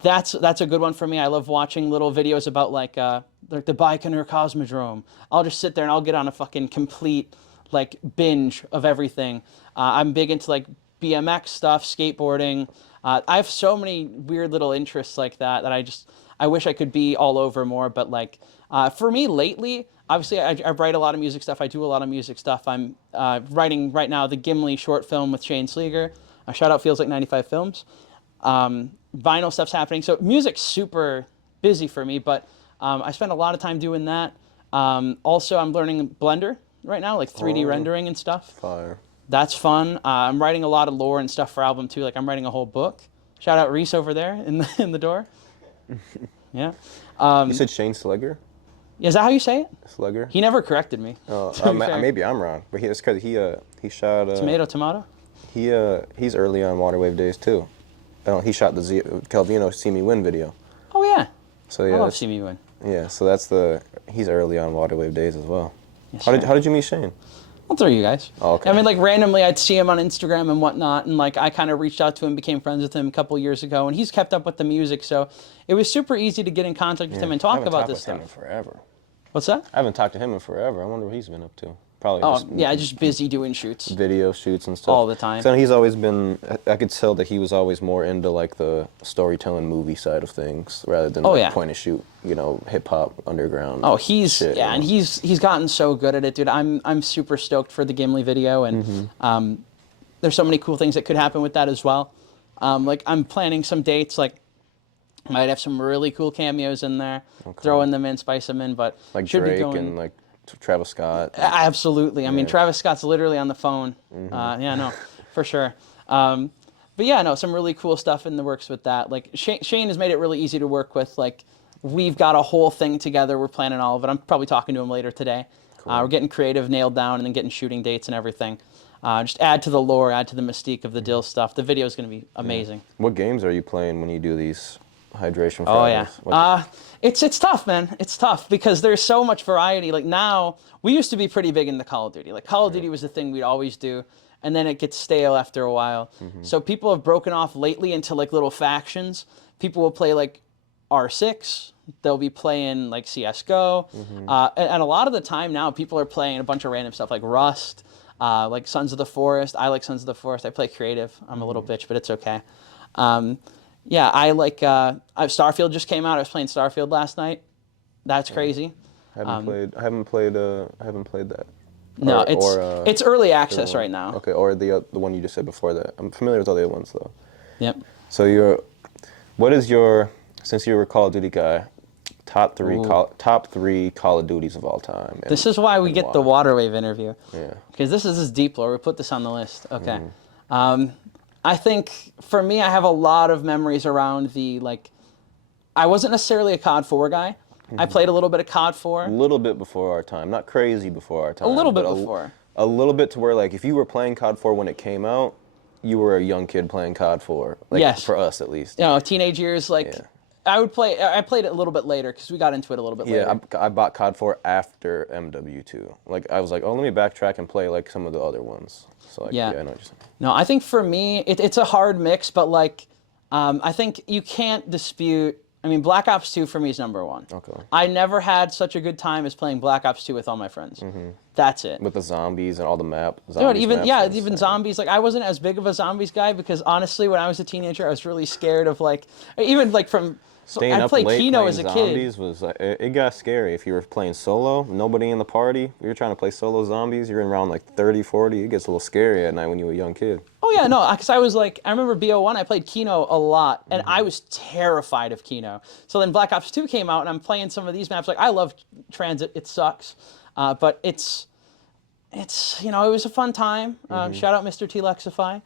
That's a good one for me. I love watching little videos about like the Baikonur Cosmodrome. I'll just sit there and I'll get on a fucking complete like binge of everything. I'm big into like BMX stuff, skateboarding. I have so many weird little interests like that I wish I could be all over more. But like for me lately, obviously I write a lot of music stuff. I do a lot of music stuff. I'm writing right now the Gimli short film with Shane Sleeger. Shout out Feels Like 95 Films. Vinyl stuff's happening. So music's super busy for me, but I spend a lot of time doing that. Also, I'm learning Blender right now, like 3D rendering and stuff. Fire. That's fun. I'm writing a lot of lore and stuff for album too. Like I'm writing a whole book. Shout out Reese over there in the door. Yeah. You said Shane Sleeger? Is that how you say it? Sleeger? He never corrected me. Maybe I'm wrong, but it's because he shot Tomato. he's early on Waterwave days too. He shot the Calvino See Me Win video. Oh yeah. So yeah, I love See Me Win. yeah. So he's early on Waterwave days as well. Yes, How sir. did you meet Shane? Well, through you guys. Oh, okay. I mean, like randomly, I'd see him on Instagram and whatnot, and like I kind of reached out to him, became friends with him a couple years ago, and he's kept up with the music, so it was super easy to get in contact with him and talk about this I haven't stuff. talked with him in forever. What's that? I haven't talked to him in forever. I wonder what he's been up to. Probably Oh, just yeah, just busy doing shoots. video shoots and stuff. All the time. So he's always been, I could tell that he was always more into like the storytelling movie side of things rather than Oh, yeah. point and shoot, hip hop underground. Oh, he's shit, yeah, and he's gotten so good at it, dude. I'm super stoked for the Gimli video, and there's so many cool things that could happen with that as well. Like I'm planning some dates, like might have some really cool cameos in there, throwing them in, spice them in, but like should Drake be going. and like Travis Scott. Absolutely. I mean, Travis Scott's literally on the phone. Yeah, no, for sure. But yeah, no, some really cool stuff in the works with that. Like Shane has made it really easy to work with. Like we've got a whole thing together. We're planning all of it. I'm probably talking to him later today. We're getting creative, nailed down, and then getting shooting dates and everything. Just add to the lore, add to the mystique of the Dill stuff. The video is going to be amazing. What games are you playing when you do these hydration Oh yeah. Fridays? What, It's tough, man. It's tough because there's so much variety. Like now, we used to be pretty big into Call of Duty. Like Call of Duty was the thing we'd always do, and then it gets stale after a while. So people have broken off lately into like little factions. People will play like R6. They'll be playing like CS:GO, and a lot of the time now, people are playing a bunch of random stuff like Rust, like Sons of the Forest. I like Sons of the Forest. I play creative. I'm a little bitch, but it's okay. Yeah, I like Starfield just came out. I was playing Starfield last night. That's crazy. I haven't played that. No, it's early the access one- right now. Okay, or the one you just said before that. I'm familiar with all the other ones though. Yep. So since you're a Call of Duty guy, top three Call of Duties of all time. This is why we get the Waterwave interview. Yeah. Because this is deep lore. We put this on the list. Okay. I think for me, I have a lot of memories around I wasn't necessarily a COD 4 guy. I played a little bit of COD 4. A little bit before our time, not crazy before our time. A little bit but before. A little bit to where like if you were playing COD 4 when it came out, you were a young kid playing COD 4. Like, yes. For us at least. You know, teenage years, Yeah. I played it a little bit later because we got into it a little bit later. Yeah, I bought COD 4 after MW2. Like I was like, oh, let me backtrack and play like some of the other ones. So like, yeah, I know what you're saying. No, I think for me, it's a hard mix, but I think you can't dispute. I mean, Black Ops 2 for me is number one. Okay. I never had such a good time as playing Black Ops 2 with all my friends. That's it. With the zombies and all the Dude, even zombies. Like I wasn't as big of a zombies guy because honestly, when I was a teenager, I was really scared of from. Staying I up played late Kino playing as a kid. zombies was like, it got scary. If you were playing solo, nobody in the party, you were trying to play solo zombies, you're in around like 30, 40, it gets a little scary at night when you were a young kid. Oh yeah, no, because I was I remember BO1, I played Kino a lot, and I was terrified of Kino. So then Black Ops 2 came out, and I'm playing some of these maps. Like I love Transit, it sucks, but it's it was a fun time. Shout out Mr. T Lexify.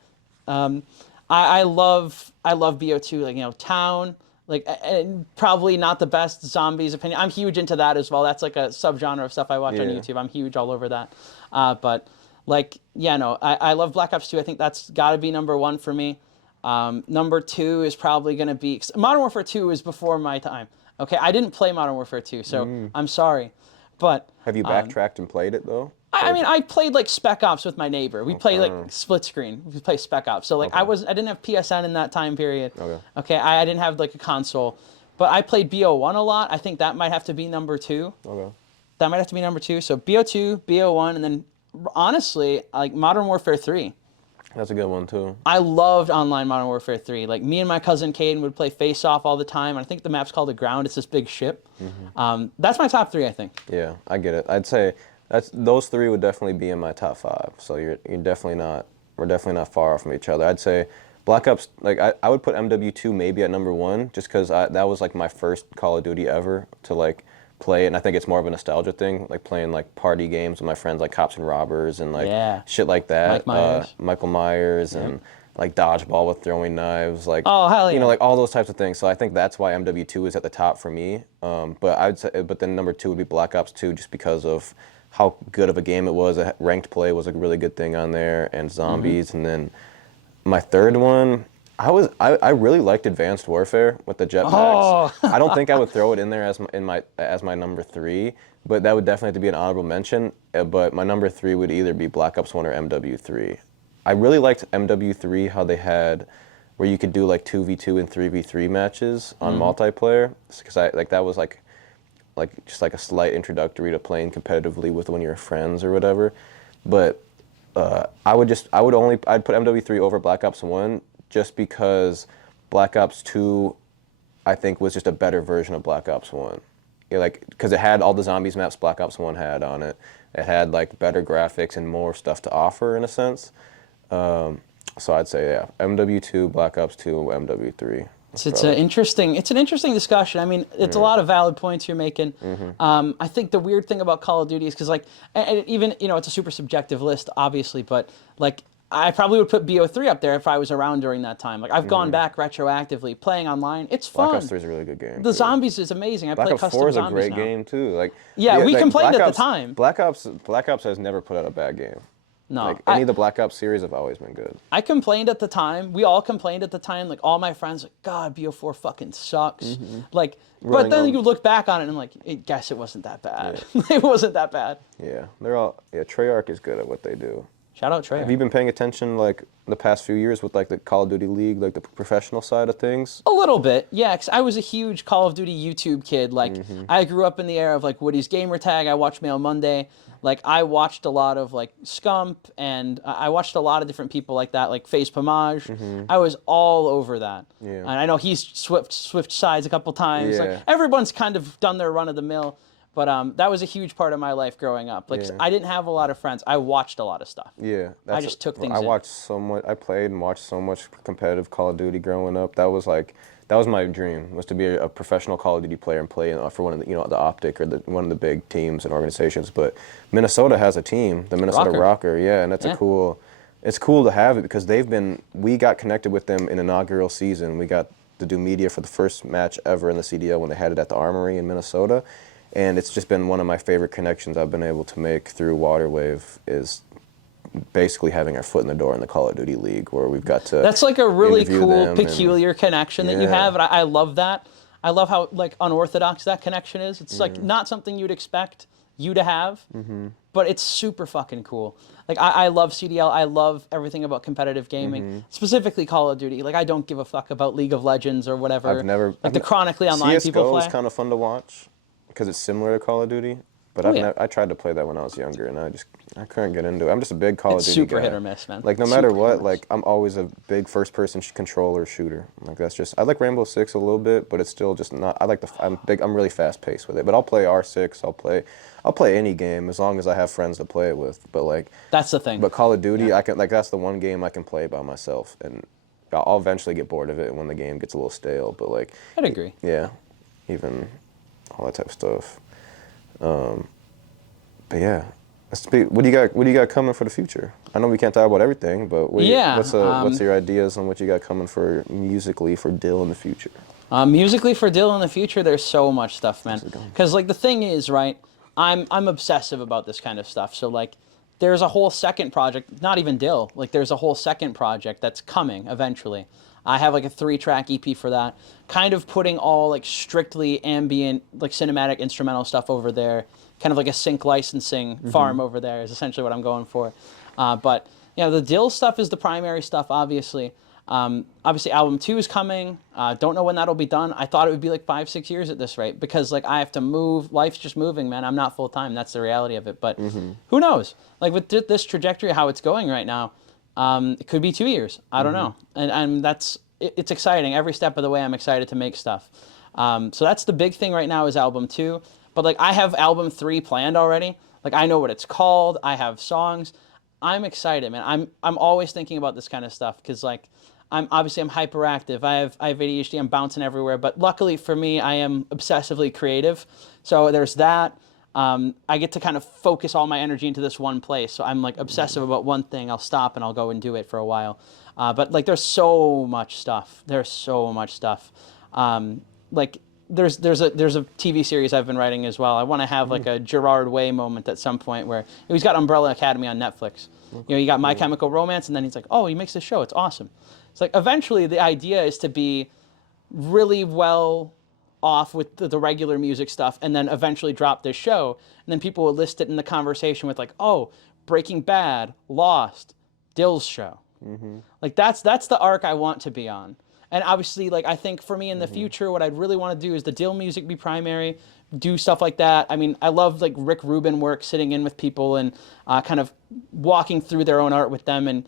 I love BO2, Town. And probably not the best zombies opinion. I'm huge into that as well. That's like a subgenre of stuff I watch on YouTube. I'm huge all over that. But I love Black Ops 2. I think that's got to be number one for me. Number two is probably going to be Modern Warfare 2 is before my time. Okay, I didn't play Modern Warfare 2, so I'm sorry. But have you backtracked and played it though? I mean, I played Spec Ops with my neighbor. We played split screen. We play Spec Ops. So I didn't have PSN in that time period. Okay. I didn't have a console, but I played BO1 a lot. I think that might have to be number two. Okay. That might have to be number two. So BO2, BO1, and then honestly, Modern Warfare 3. That's a good one too. I loved online Modern Warfare 3. Me and my cousin Caden would play Face Off all the time. And I think the map's called The Ground. It's this big ship. That's my top three, I think. Yeah, I get it. I'd say those three would definitely be in my top five. So you're definitely not. We're definitely not far off from each other. I'd say Black Ops. I would put MW2 maybe at number one, just because that was my first Call of Duty ever to play, and I think it's more of a nostalgia thing, playing party games with my friends, Cops and Robbers and shit like that. Michael Myers and dodgeball with throwing knives, oh hell yeah, all those types of things. So I think that's why MW2 is at the top for me. But then number two would be Black Ops 2, just because of how good of a game it was. Ranked play was a really good thing on there, and zombies. And then my third one, I really liked Advanced Warfare with the jetpacks. Oh. I don't think I would throw it in there as my number three, but that would definitely have to be an honorable mention. But my number three would either be Black Ops 1 or MW3. I really liked MW3, how they had where you could do 2v2 and 3v3 matches on multiplayer, because that was just a slight introductory to playing competitively with one of your friends or whatever. But I'd put MW3 over Black Ops 1 just because Black Ops 2 I think was just a better version of Black Ops 1. Because it had all the zombies maps Black Ops 1 had on it. It had better graphics and more stuff to offer in a sense. So I'd say MW2, Black Ops 2, MW3. It's an interesting discussion. I mean, it's a lot of valid points you're making. I think the weird thing about Call of Duty is because even it's a super subjective list, obviously, but I probably would put BO3 up there if I was around during that time. I've gone back retroactively playing online. It's fun. Black Ops 3 is a really good game. The zombies is amazing. I play custom zombies now. Black Ops 4 is a great game too. We complained at the time. Black Ops has never put out a bad game. No, Like any of the Black Ops series have always been good. I complained at the time. We all complained at the time. Like all my friends, like God, BO4 fucking sucks. Like, but Running then on- you look back on it and like, I guess it wasn't that bad. It wasn't that bad. Yeah, they're all. Yeah, Treyarch is good at what they do. Shout out Trey. Have you been paying attention like the past few years with like the Call of Duty League, like the professional side of things? A little bit, yeah. 'Cause I was a huge Call of Duty YouTube kid. Like, I grew up in the era of like Woody's Gamertag. I watched Mail Monday. Like, I watched a lot of like Scump, and I watched a lot of different people like that, like Face Pomage. I was all over that. Yeah. And I know he's switched sides a couple times. Yeah. Like, everyone's kind of done their run of the mill. But that was a huge part of my life growing up. Like, Yeah. I didn't have a lot of friends. I watched a lot of stuff. Yeah, I just took things I in. watched so much. I played and watched so much competitive Call of Duty growing up. That was my dream, was to be a professional Call of Duty player and play for one of the the Optic or one of the big teams and organizations. But Minnesota has a team, the Minnesota Rocker. Yeah, and that's Yeah. a cool. It's cool to have it because we got connected with them in inaugural season. We got to do media for the first match ever in the CDL when they had it at the Armory in Minnesota. And it's just been one of my favorite connections I've been able to make through Waterwave is basically having our foot in the door in the Call of Duty League where we've got to That's like a really interview cool, them peculiar connection that you Yeah. have, and I love that. I love how like unorthodox that connection is. It's like not something you'd expect you to have, but it's super fucking cool. Like I love CDL. I love everything about competitive gaming, specifically Call of Duty. Like I don't give a fuck about League of Legends or whatever. Like the chronically online people CSGO play. is kind of fun to watch because it's similar to Call of Duty. But I tried to play that when I was younger, and I couldn't get into it. I'm just a big Call It's of Duty super guy. hit or miss, man. Like no Super matter hit or what, miss. like I'm always a big first-person controller shooter. Like that's just I like Rainbow Six a little bit, but it's still just not. I'm really fast-paced with it. But I'll play R6. I'll play any game as long as I have friends to play it with. But like That's the thing. But Call of Duty, I can that's the one game I can play by myself, and I'll eventually get bored of it when the game gets a little stale. But like I'd agree. yeah, even all that type of stuff. But yeah, what do you got coming for the future? I know we can't talk about everything, but what's your ideas on what you got coming for musically for Dill in the future? Musically for Dill in the future, there's so much stuff, man. Because like the thing is, right? I'm obsessive about this kind of stuff. So like, there's a whole second project, not even Dill. Like there's a whole second project that's coming eventually. I have like a 3-track EP for that, kind of putting all like strictly ambient, like cinematic instrumental stuff over there. Kind of like a sync licensing farm over there is essentially what I'm going for. But the Dill stuff is the primary stuff, obviously. Obviously, album 2 is coming. Don't know when that'll be done. I thought it would be like 5-6 years at this rate because like I have to move. Life's just moving, man. I'm not full time. That's the reality of it. But who knows? Like with this trajectory, how it's going right now, it could be 2 years. I don't know. And it's exciting. Every step of the way, I'm excited to make stuff. So that's the big thing right now is album 2. But like I have album 3 planned already. Like I know what it's called. I have songs. I'm excited, man. I'm always thinking about this kind of stuff because like I'm hyperactive. I have ADHD. I'm bouncing everywhere. But luckily for me, I am obsessively creative. So there's that. I get to kind of focus all my energy into this one place. So I'm like obsessive about one thing. I'll stop and I'll go and do it for a while. But like there's so much stuff. There's so much stuff. Like there's a TV series I've been writing as well. I want to have like a Gerard Way moment at some point where he's got Umbrella Academy on Netflix. You got My Chemical Romance, and then he's like, oh, he makes this show. It's awesome. It's like eventually the idea is to be really well off with the regular music stuff, and then eventually drop this show, and then people will list it in the conversation with like, oh, Breaking Bad, Lost, Dill's show. Like that's the arc I want to be on. And obviously, like I think for me in the future, what I'd really want to do is the Dill music be primary, do stuff like that. I mean, I love like Rick Rubin work, sitting in with people and kind of walking through their own art with them and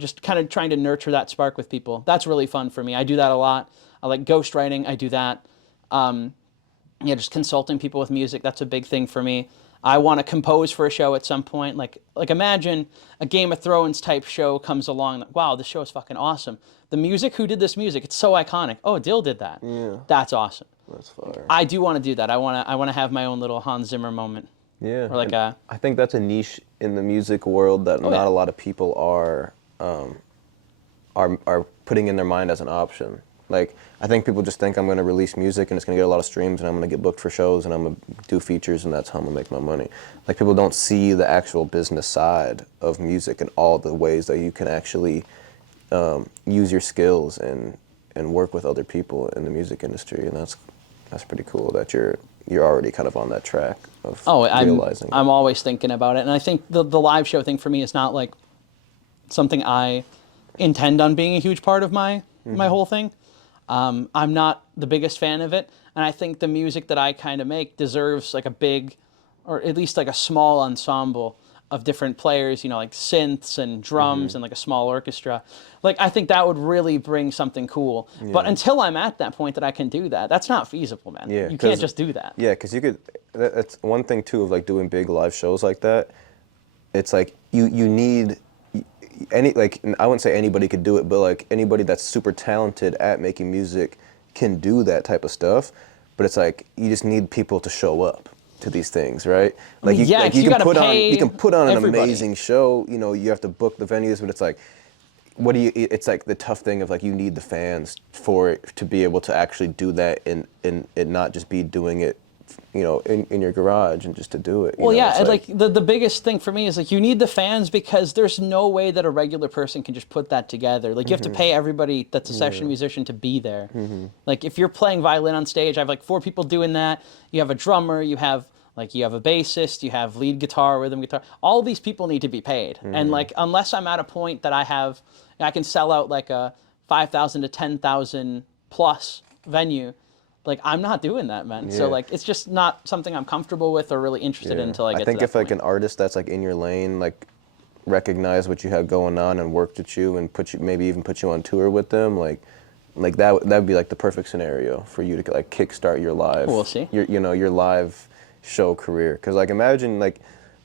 just kind of trying to nurture that spark with people. That's really fun for me. I do that a lot. I like ghostwriting. I do that. Just consulting people with music. That's a big thing for me. I want to compose for a show at some point. Like imagine a Game of Thrones type show comes along. Like, wow, this show is fucking awesome. The music, who did this music? It's so iconic. Oh, Dill did that. Yeah. That's awesome. That's fire. I do want to do that. I want to have my own little Hans Zimmer moment. Yeah. Or like I think that's a niche in the music world that not a lot of people are putting in their mind as an option. Like, I think people just think I'm going to release music and it's going to get a lot of streams and I'm going to get booked for shows and I'm going to do features and that's how I'm going to make my money. Like, people don't see the actual business side of music and all the ways that you can actually use your skills and work with other people in the music industry. And that's pretty cool that you're already kind of on that track of realizing I'm always thinking about it. And I think the live show thing for me is not like something I intend on being a huge part of my whole thing. I'm not the biggest fan of it, and I think the music that I kind of make deserves like a big, or at least like a small ensemble of different players, you know, like synths and drums and like a small orchestra. Like, I think that would really bring something cool. But until I'm at that point that I can do that, that's not feasible, man. Yeah, you can't just do that. Yeah, because you could. That's one thing too of like doing big live shows like that. It's like you need like, I wouldn't say anybody could do it, but like anybody that's super talented at making music can do that type of stuff. But it's like you just need people to show up to these things, right? Like you can put on an amazing show. You know, you have to book the venues, but it's like, what do you? It's like the tough thing of like you need the fans for it to be able to actually do that and not just be doing it, you know, in your garage and just to do it. Well, yeah, like the biggest thing for me is like you need the fans because there's no way that a regular person can just put that together. Like you have to pay everybody that's a session musician to be there. Like if you're playing violin on stage, I have like 4 people doing that. You have a drummer, you have a bassist, you have lead guitar, rhythm guitar. All these people need to be paid. And like unless I'm at a point that I can sell out like a 5,000 to 10,000 plus venue, like I'm not doing that, man. So like it's just not something I'm comfortable with or really interested in until I get to that think if like point. an artist that's like in your lane, like recognize what you have going on and worked with you and maybe even put you on tour with them, like that would be like the perfect scenario for you to like kickstart your live. We'll see. Your live show career. Because like imagine like,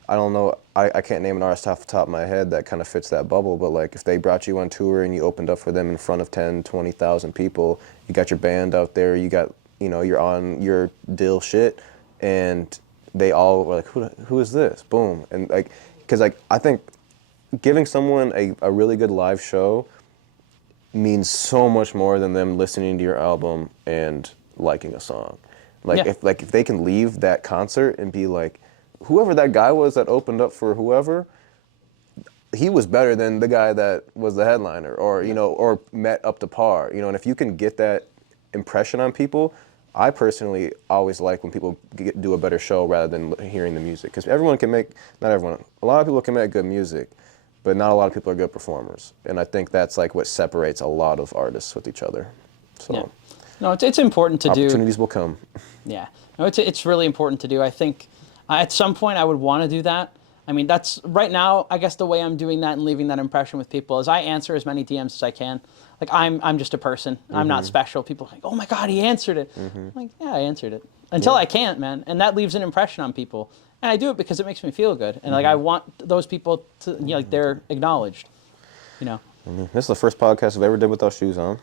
I don't know, I can't name an artist off the top of my head that kind of fits that bubble, but like if they brought you on tour and you opened up for them in front of 10, 20,000 people, you got your band out there, you got, you know, you're on your deal shit, and they all were like, who is this? Boom. And like, because like I think giving someone a really good live show means so much more than them listening to your album and liking a song. Like if they can leave that concert and be like, whoever that guy was that opened up for whoever, he was better than the guy that was the headliner, or you know, or met up to par. You know, and if you can get that impression on people, I personally always like when people do a better show rather than hearing the music, because everyone can make, not everyone, a lot of people can make good music, but not a lot of people are good performers, and I think that's like what separates a lot of artists with each other. So, no, it's important to do. Opportunities will come. Yeah, no, it's really important to do. I think at some point I would want to do that. I mean, that's right now, I guess the way I'm doing that and leaving that impression with people is I answer as many DMs as I can. Like I'm just a person. I'm not special. People are like, oh my God, he answered it. I'm like, yeah, I answered it. Until I can't, man. And that leaves an impression on people. And I do it because it makes me feel good. And like I want those people to, you know, like they're acknowledged, you know. This is the first podcast I've ever did without shoes on.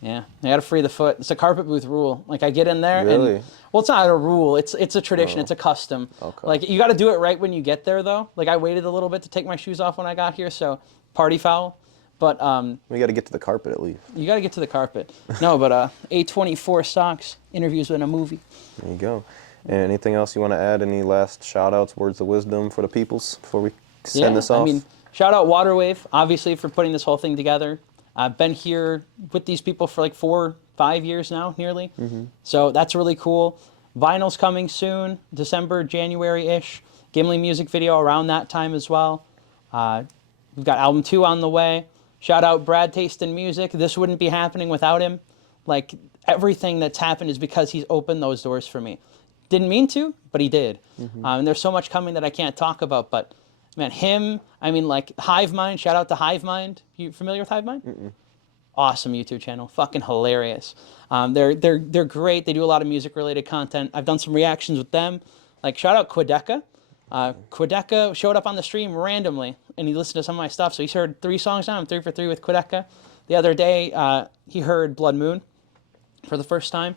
Yeah, I got to free the foot. It's a carpet booth rule. Like I get in there Really? and, well, it's not a rule. It's a tradition. It's a custom. Okay. Like you got to do it right when you get there, though. Like I waited a little bit to take my shoes off when I got here, so party foul. But we got to get to the carpet at least. You got to get to the carpet. No, but A24 Socks interviews in a movie. There you go. And anything else you want to add? Any last shout outs, words of wisdom for the peoples before we send this off? I mean, shout out Waterwave, obviously, for putting this whole thing together. I've been here with these people for like 4-5 years now, nearly. So that's really cool. Vinyl's coming soon, December, January-ish. Gimli music video around that time as well. We've got album 2 on the way. Shout out Brad Taste in Music. This wouldn't be happening without him. Like everything that's happened is because he's opened those doors for me. Didn't mean to, but he did. And there's so much coming that I can't talk about, but man, him, I mean, like, Hive Mind, shout out to Hive Mind. You familiar with Hive Mind? Awesome YouTube channel, fucking hilarious. They're great, they do a lot of music-related content. I've done some reactions with them. Like, shout out Quedeca. Quedeca showed up on the stream randomly, and he listened to some of my stuff, so he's heard 3 songs now. I'm 3 for 3 with Quedeca. The other day, he heard Blood Moon for the first time,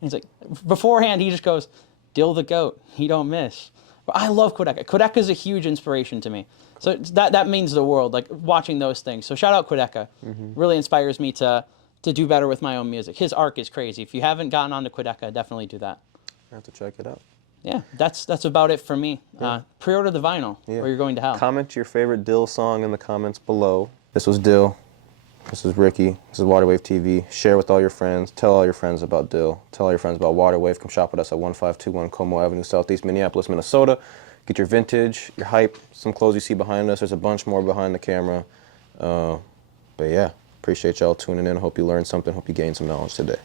and he's like, beforehand, he just goes, Dill the Goat, he don't miss. But I love Quedeca. Quedeca is a huge inspiration to me. So that means the world, like watching those things. So shout out Quedeca. Really inspires me to to do better with my own music. His arc is crazy. If you haven't gotten onto Quedeca, definitely do that. I have to check it out. Yeah, that's about it for me. Pre-order the vinyl, or you're going to hell. Comment your favorite Dill song in the comments below. This was Dill. This is Ricky. This is Waterwave TV. Share with all your friends. Tell all your friends about Dill. Tell all your friends about Waterwave. Come shop with us at 1521 Como Avenue, Southeast Minneapolis, Minnesota. Get your vintage, your hype, some clothes you see behind us. There's a bunch more behind the camera. But yeah, appreciate y'all tuning in. Hope you learned something. Hope you gained some knowledge today.